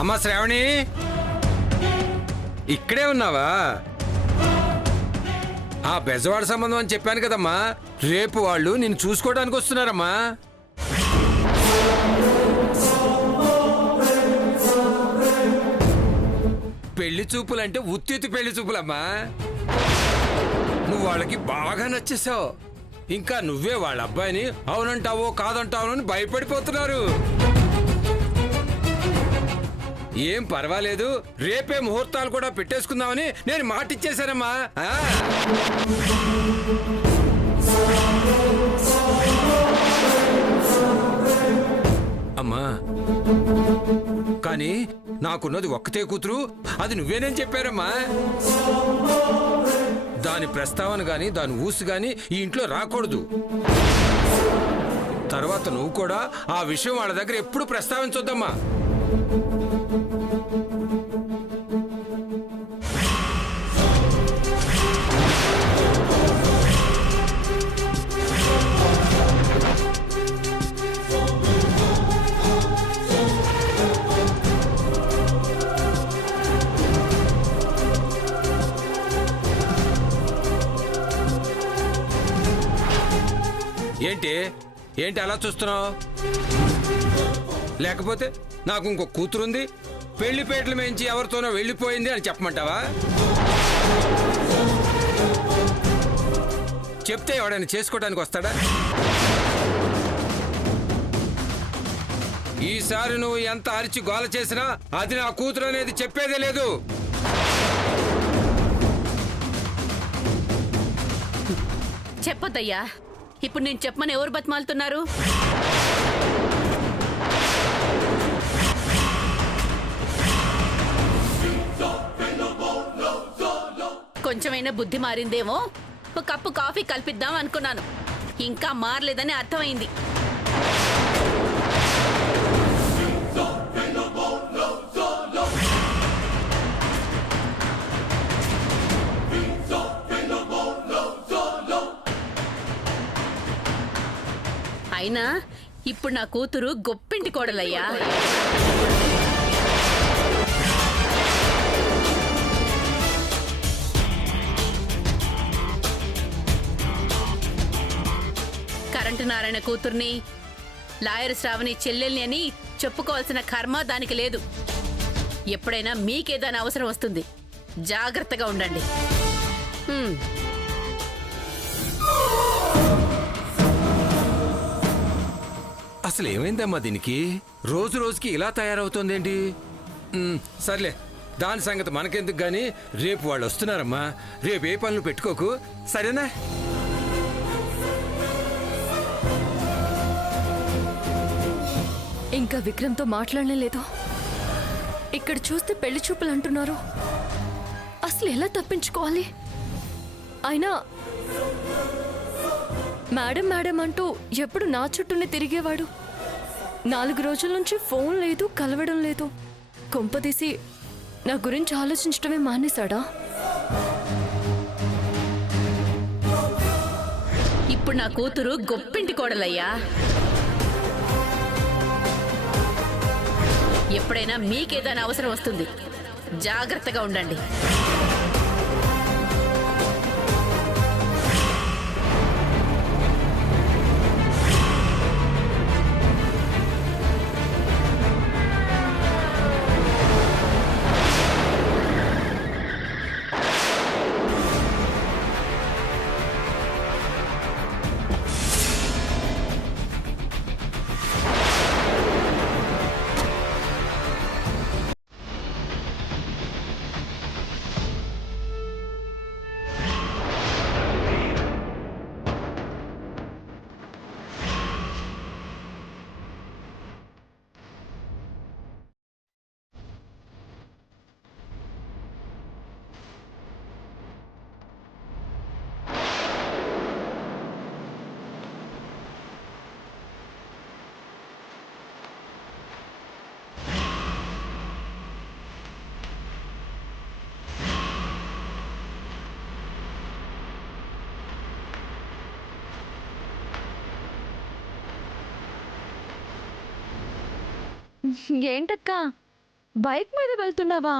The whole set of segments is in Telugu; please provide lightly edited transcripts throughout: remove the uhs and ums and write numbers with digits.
అమ్మా శ్రావణి, ఇక్కడే ఉన్నావా? ఆ బెజవాడ సంబంధం అని చెప్పాను కదమ్మా, రేపు వాళ్ళు నిన్ను చూసుకోవడానికి వస్తున్నారమ్మా. పెళ్లి చూపులంటే ఉత్తి పెళ్లి చూపులమ్మా. నువ్వు వాళ్ళకి బాగా నచ్చేసావు. ఇంకా నువ్వే వాళ్ళ అబ్బాయిని అవునంటావో కాదంటావో అని భయపడిపోతున్నారు. ఏం పర్వాలేదు, రేపే ముహూర్తాలు కూడా పెట్టేసుకుందామని నేను మాటిచ్చేశానమ్మా. అమ్మా, కానీ నాకున్నది ఒక్కతే కూతురు, అది నువ్వేనని చెప్పారమ్మా. దాని ప్రస్తావన గాని దాని ఊసు గాని ఈ ఇంట్లో రాకూడదు. తర్వాత నువ్వు కూడా ఆ విషయం వాళ్ళ దగ్గర ఎప్పుడు ప్రస్తావించొద్దమ్మా. ఏంటి ఏంటి అలా చూస్తున్నావు? లేకపోతే నాకు ఇంకో కూతురుంది, పెళ్లిపేటలు మేంచి ఎవరితోనో వెళ్ళిపోయింది అని చెప్పమంటావా? చెప్తే ఎవడైనా చేసుకోవడానికి వస్తాడా? ఈసారి నువ్వు ఎంత అరిచి గోల చేసినా అది నా కూతురు అనేది చెప్పేదే లేదు. చెప్పొద్దయ్యా. ఇప్పుడు నేను చెప్పమని ఎవరు బతిమాలుతున్నారు? కొంచెమైనా బుద్ధి మారిందేమో. ఒక కప్పు కాఫీ కల్పిద్దాం అనుకున్నాను, ఇంకా మారలేదని అర్థమైంది. అయినా ఇప్పుడు నా కూతురు గొప్పింటి కోడలయ్యా. కరెంటు నారాయణ కూతుర్ని, లాయర్ శ్రావణి చెల్లెల్ని అని చెప్పుకోవాల్సిన కర్మ దానికి లేదు. ఎప్పుడైనా మీకేదైనా అవసరం వస్తుంది, జాగ్రత్తగా ఉండండి. అసలు ఏమైందమ్మా దీనికి? రోజు రోజుకి ఇలా తయారవుతోందేంటి? సర్లే, దాని సంగతి మనకెందుకు గాని, రేపు వాళ్ళు వస్తున్నారమ్మా. రేపు ఏ పనులు పెట్టుకోకు, సరేనా? ఇంకా విక్రమ్తో మాట్లాడలే లేదు. ఇక్కడ చూస్తే పెళ్లి చూపులు అంటున్నారు. అసలు ఎలా తప్పించుకోవాలి? అయినా మేడం మేడం అంటూ ఎప్పుడు నా చుట్టూనే తిరిగేవాడు. 4 రోజుల నుంచి ఫోన్ లేదు, కలవడం లేదు. కొంపదీసి నా గురించి ఆలోచించడమే మానేశాడా? ఇప్పుడు నా కూతురు గొప్పింటి కోడలయ్యా. ఎప్పుడైనా మీకేదైనా అవసరం వస్తుంది, జాగ్రత్తగా ఉండండి. ఏంటక్కా బైక్ మీద వెళ్తున్నావా?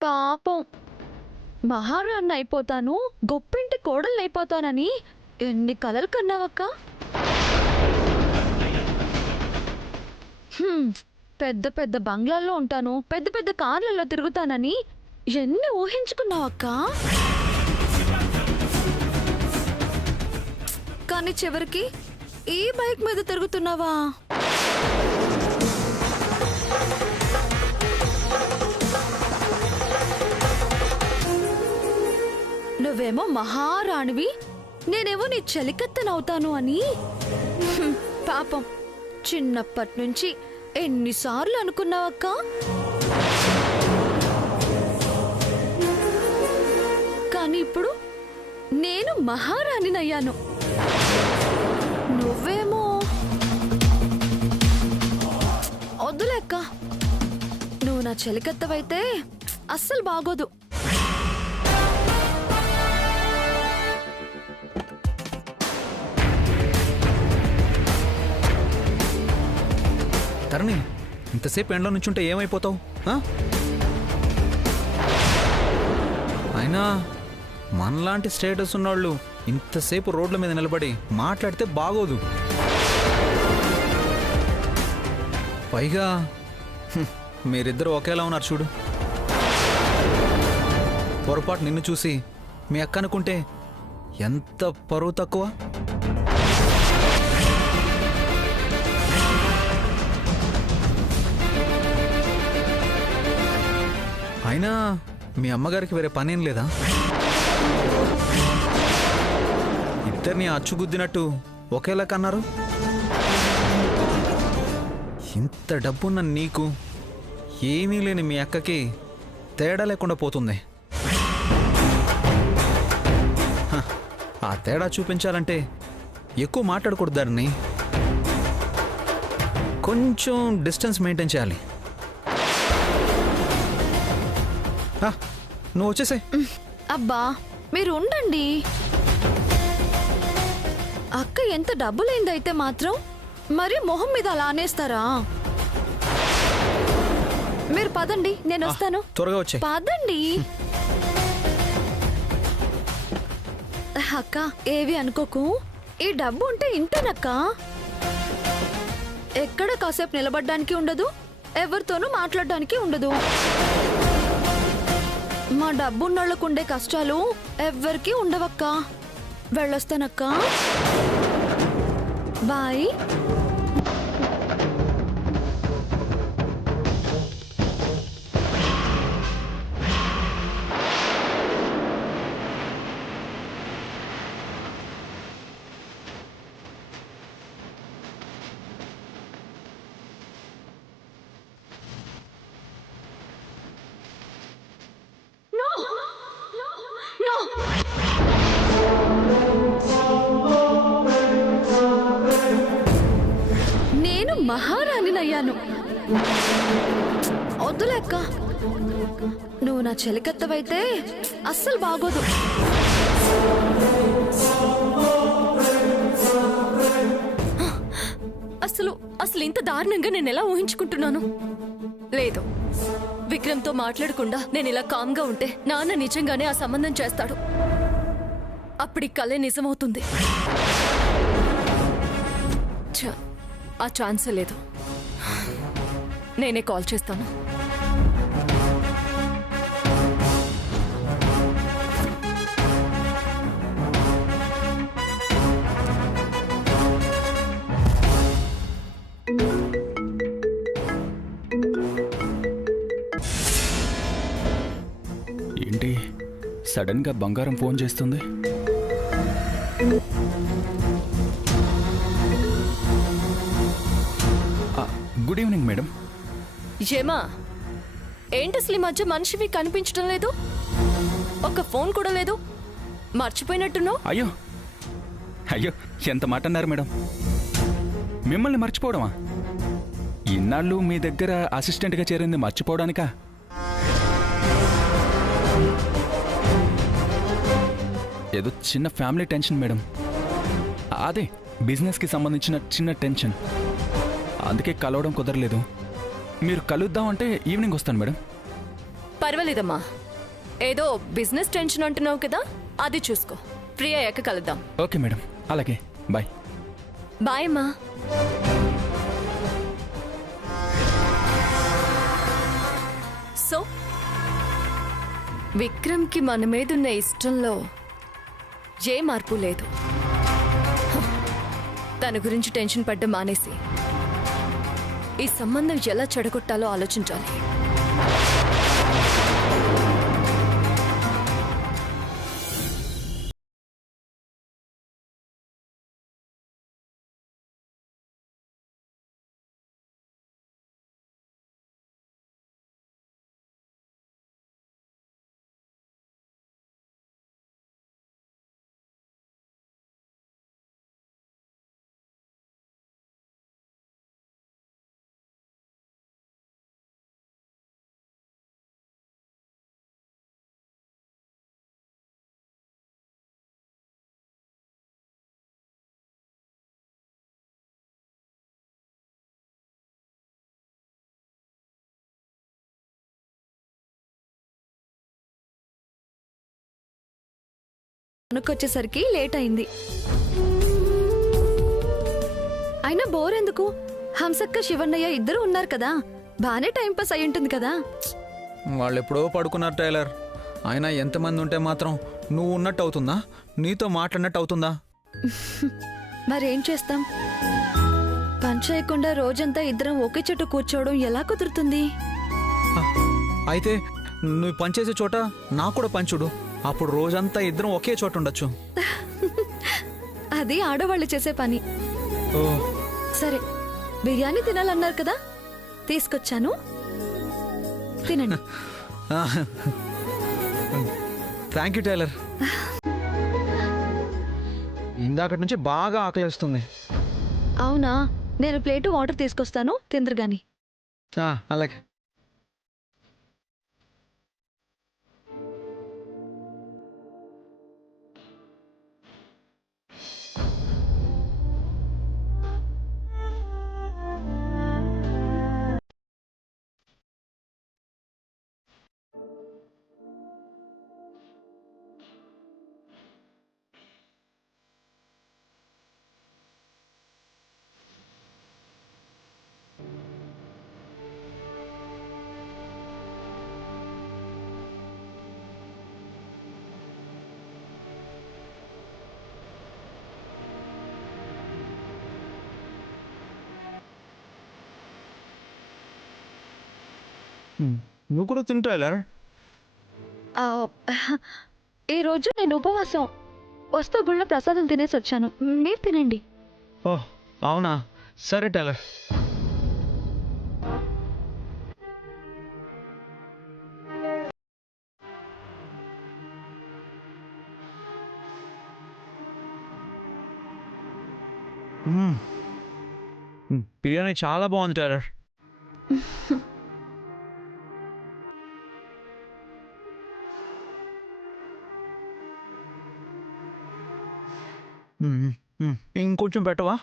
పాపం, మహారాణి అయిపోతాను, గొప్పింటి కోడలు అయిపోతానని ఎన్ని కలలు కన్నావక్క? పెద్ద పెద్ద బంగ్లాల్లో ఉంటాను, పెద్ద పెద్ద కార్లలో తిరుగుతానని ఎన్ని ఊహించుకున్నావక్క? కానీ చివరికి ఈ బైక్ మీద తిరుగుతున్నావా? నువ్వేమో మహారాణివి, నేనేమో నీ చెలికత్తెనవుతాను అని. పాపం, చిన్నప్పటి నుంచి ఎన్నిసార్లు అనుకున్నావక్క? కానీ ఇప్పుడు నేను మహారాణినయ్యాను, నువ్వేమో వద్దులేక్క. నువ్వు నా చెలికత్తవైతే అస్సలు బాగోదు. తరణి, ఇంతసేపు ఎండలో నుంచుంటే ఏమైపోతావు? అయినా మనలాంటి స్టేటస్ ఉన్నవాళ్ళు ఇంతసేపు రోడ్ల మీద నిలబడి మాట్లాడితే బాగోదు. పైగా మీరిద్దరు ఒకేలా ఉన్నారు చూడు. పొరపాటు నిన్ను చూసి మీ అక్క అనుకుంటే ఎంత పరువు తక్కువ. అయినా మీ అమ్మగారికి వేరే పనేం లేదా? ఇద్దరిని అచ్చుగుద్దినట్టు ఒకేలా కన్నారు. ఇంత డబ్బున్న నీకు ఏమీ లేని మీ అక్కకి తేడా లేకుండా పోతుంది. ఆ తేడా చూపించాలంటే ఎక్కువ మాట్లాడకూడదు, దాన్ని కొంచెం డిస్టెన్స్ మెయింటైన్ చేయాలి. నువ్వు వచ్చేసే. అబ్బా, మీరు ఉండండి. అక్క ఎంత డబ్బులేందైతే మాత్రం మరి మొహం మీద అలా అనేస్తారా? మీరు పదండి, నేను వస్తాను. త్వరగా వచ్చే. పదండి. అక్క, ఏవి అనుకోకు, ఈ డబ్బు ఉంటే ఇంతేనక్క. ఎక్కడ కాసేపు నిలబడ్డానికి ఉండదు, ఎవరితోనూ మాట్లాడడానికి ఉండదు. మా డబ్బున్నోళ్ళకు ఉండే కష్టాలు ఎవ్వరికీ ఉండవక్క. వెళ్ళొస్తానక్క, బాయ్. నేను మహారాణినయ్యాను, వద్దులేక్క. నువ్వు నా చెలికత్తవైతే అస్సలు బాగోదు. అసలు ఇంత దారుణంగా నేను ఎలా ఊహించుకుంటున్నాను? లేదు, విక్రమ్తో మాట్లాడకుండా నేను ఇలా కామ్గా ఉంటే నాన్న నిజంగానే ఆ సంబంధం చేస్తాడు. అప్పటి కలే నిజమవుతుంది. ఆ ఛాన్సే లేదు. నేనే కాల్ చేస్తాను. ఏంటి సడన్ గా బంగారం ఫోన్ చేస్తుంది? Good evening madam. ఏమా, ఏంటి అసలు ఈ మధ్య మనిషివి కనిపించడం లేదు? ఒక్క ఫోన్ కూడా లేదు, మర్చిపోయినట్టున్నావు. అయ్యో అయ్యో, ఎంత మాట అన్నారు మేడం. మిమ్మల్ని మర్చిపోవడమా? ఇన్నాళ్ళు మీ దగ్గర అసిస్టెంట్గా చేరింది మర్చిపోవడానికా? ఏదో చిన్న ఫ్యామిలీ టెన్షన్ మేడం. అదే బిజినెస్కి సంబంధించిన చిన్న టెన్షన్, అందుకే కలవడం కుదరలేదు. మీరు కలుద్దామంటే ఈవినింగ్ వస్తాను మేడం. పర్వాలేదమ్మా, ఏదో బిజినెస్ టెన్షన్ అంటున్నావు కదా, అది చూసుకో. ఫ్రీ అయ్యాక కలుద్దాం. ఓకే మేడం, అలాగే, బాయ్. బాయ్ అమ్మా. సో విక్రమ్కి మన మీదున్న ఇష్టంలో ఏ మార్పు లేదు. తన గురించి టెన్షన్ పడ్డం మానేసి ఈ సంబంధం ఎలా చెడగొట్టాలో ఆలోచించాలి. వచ్చేసరికి లేట్ అయింది. అయినా బోర్ ఎందుకు? హంసక్క శివన్నయ్య ఇద్దరు ఉన్నారు కదా, బానే టైం పాస్ అయి ఉంటుంది కదా. వాళ్ళు ఎప్పుడో పడుకున్నారు టైలర్. అయినా ఎంతమంది ఉంటే మాత్రం నువ్వు ఉన్నట్టు అవుతుందా? నీతో మాట్లాడినట్టు అవుతుందా? మరేం చేస్తాం? పని చేయకుండా రోజంతా ఇద్దరం ఒకే చోట కూర్చోవడం ఎలా కుదురుతుంది? అయితే నువ్వు పనిచేసే చోట నాకు కూడా పంచుడు. అప్పుడు రోజంతా ఇద్దరం ఒకే చోట ఉండొచ్చు. అది ఆడవాళ్ళు చేసే పని. ఓ సరే, బిర్యానీ తినాలన్నారు కదా, తీసుకొచ్చాను, తినండి. Thank you tailor. ఇందాకటి నుంచి బాగా ఆకలిస్తుంది. అవునా, నేను ప్లేటు వాటర్ తీసుకొస్తాను, తిందరు గాని. అలాగే. నువ్వు కూడా తింటా. ఈ రోజు నేను ఉపవాసం. వస్తూ గుళ్ళ ప్రసాదం తినేసి వచ్చాను, మీరు తినండి. ఓ అవునా, సరే టైలర్. బిర్యానీ చాలా బాగుంది టైలర్. ఇంకొంచెం పెట్టవా?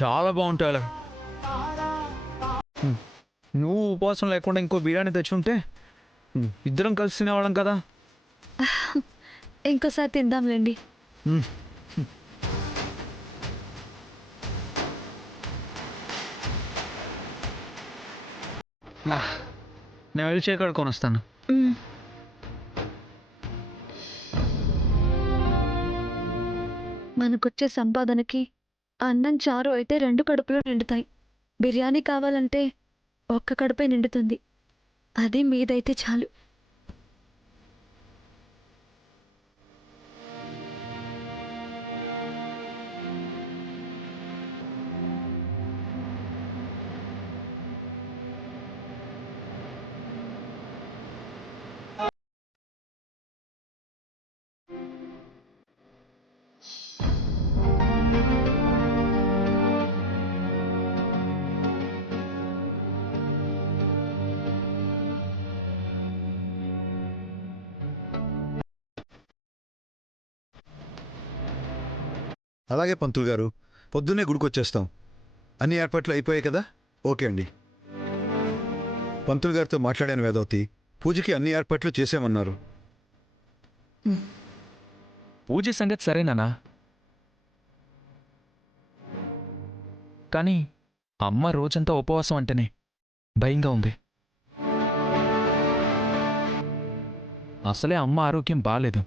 చాలా బాగుంటాయి. నువ్వు ఉపవాసం లేకుండా ఇంకో బిర్యానీ తెచ్చుంటే ఇద్దరం కలిసి తినేవాళ్ళం కదా. ఇంకోసారి తిందాంలేండి. నేను వెళ్ళి చేకడుకొని వస్తాను. మనకొచ్చే సంపాదనకి అన్నం చారు అయితే 2 కడుపులు నిండుతాయి. బిర్యానీ కావాలంటే ఒక్క కడుపే నిండుతుంది. అది మీదైతే చాలు. అలాగే పంతులు గారు, పొద్దున్నే గుడికొచ్చేస్తాం. అన్ని ఏర్పాట్లు అయిపోయాయి కదా? ఓకే అండి. పంతులు గారితో మాట్లాడాను వేదవతి, పూజకి అన్ని ఏర్పాట్లు చేసామన్నారు. పూజ సంగతి సరేనా? కానీ అమ్మ రోజంతా ఉపవాసం అంటేనే భయంగా ఉంది. అసలే అమ్మ ఆరోగ్యం బాలేదు.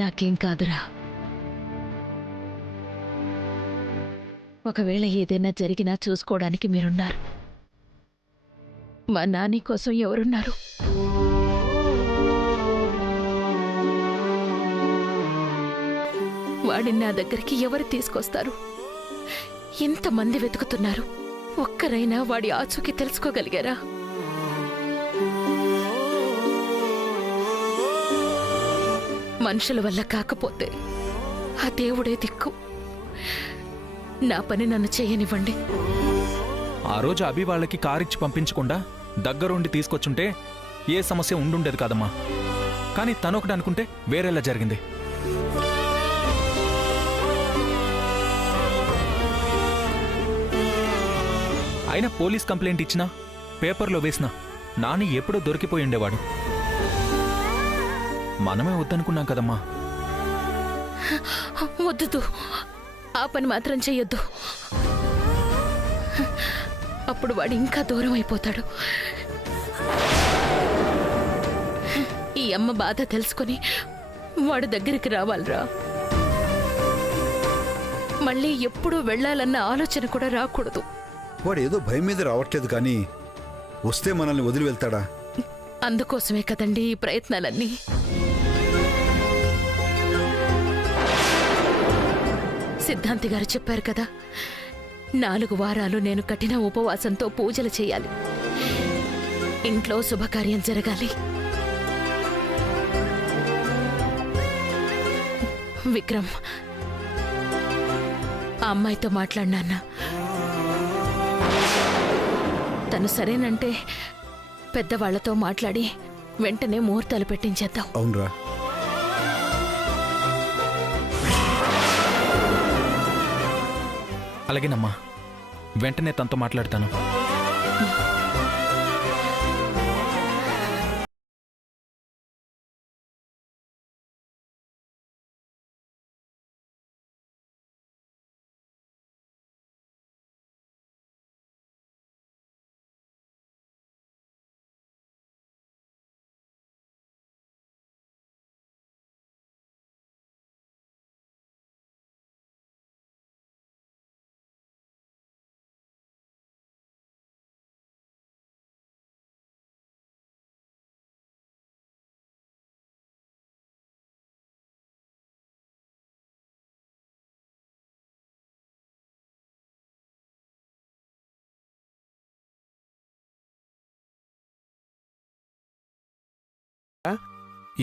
నాకేం కాదురా. ఒకవేళ ఏదైనా జరిగినా చూసుకోవడానికి మీరున్నారు. మా నాని కోసం ఎవరున్నారు? వాడిని నా దగ్గరికి ఎవరు తీసుకొస్తారు? ఎంతమంది వెతుకుతున్నారు. ఒక్కరైనా వాడి ఆచూకీ తెలుసుకోగలిగారా? మనుషుల వల్ల కాకపోతే ఆ దేవుడే దిక్కు. నా పని నన్ను చేయనివ్వండి. ఆ రోజు అభి వాళ్ళకి కారిచ్చి పంపించకుండా దగ్గరుండి తీసుకొచ్చుంటే ఏ సమస్య ఉండుండేది కాదమ్మా. కానీ తనొకటి అనుకుంటే వేరేలా జరిగింది. అయినా పోలీస్ కంప్లైంట్ ఇచ్చినా పేపర్లో వేసినా నాని ఎప్పుడో దొరికిపోయి ఉండేవాడు. మనమే వద్దనుకున్నాం కదమ్మా. వద్దు, ఆ పని మాత్రం చెయ్యొద్దు. అప్పుడు వాడు ఇంకా దూరం అయిపోతాడు. ఈ అమ్మ బాధ తెలుసుకొని వాడు దగ్గరికి రావాలిరా. మళ్ళీ ఎప్పుడూ వెళ్ళాలన్న ఆలోచన కూడా రాకూడదు. వాడు ఏదో భయం మీద రావట్లేదు, కానీ వస్తే మనల్ని వదిలి వెళ్తాడా? అందుకోసమే కదండి ఈ ప్రయత్నాలన్నీ. సిద్ధాంతి గారు చెప్పారు కదా, 4 వారాలు నేను కఠిన ఉపవాసంతో పూజలు చేయాలి. ఇంట్లో శుభకార్యం జరగాలి. విక్రమ్, ఆ అమ్మాయితో మాట్లాడినా తను సరేనంటే పెద్దవాళ్లతో మాట్లాడి వెంటనే ముహూర్తాలు పెట్టించేద్దాం. అవునరా. అలాగేనమ్మా, వెంటనే తనతో మాట్లాడతాను.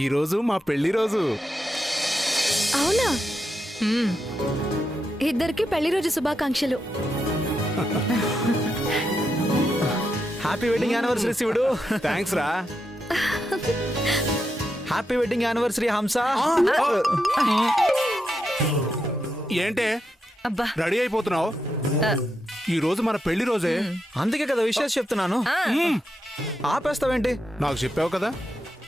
ఈరోజు మా పెళ్లి రోజు. అవునా? ఇద్దరికి పెళ్లి రోజు శుభాకాంక్షలు. హ్యాపీ వెడ్డింగ్ యానివర్సరీ శివుడు. థ్యాంక్స్ రా. హ్యాపీ వెడ్డింగ్ యానివర్సరీ హంస. ఏంటే రెడీ అయిపోతున్నావు? ఈ రోజు మన పెళ్లి రోజే. అందుకే కదా విషయాలు చెప్తున్నాను. ఆపేస్తావేంటి? నాకు చెప్పావు కదా,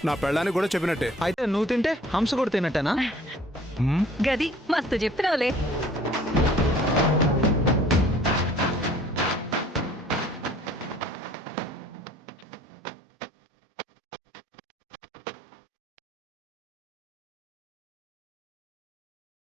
నా పెళ్ళానికి కూడా చెప్పినట్టే. అయితే నువ్వు తింటే హంస కూడా తినట్టేనా? గది మస్తు చెప్తున్నావులే.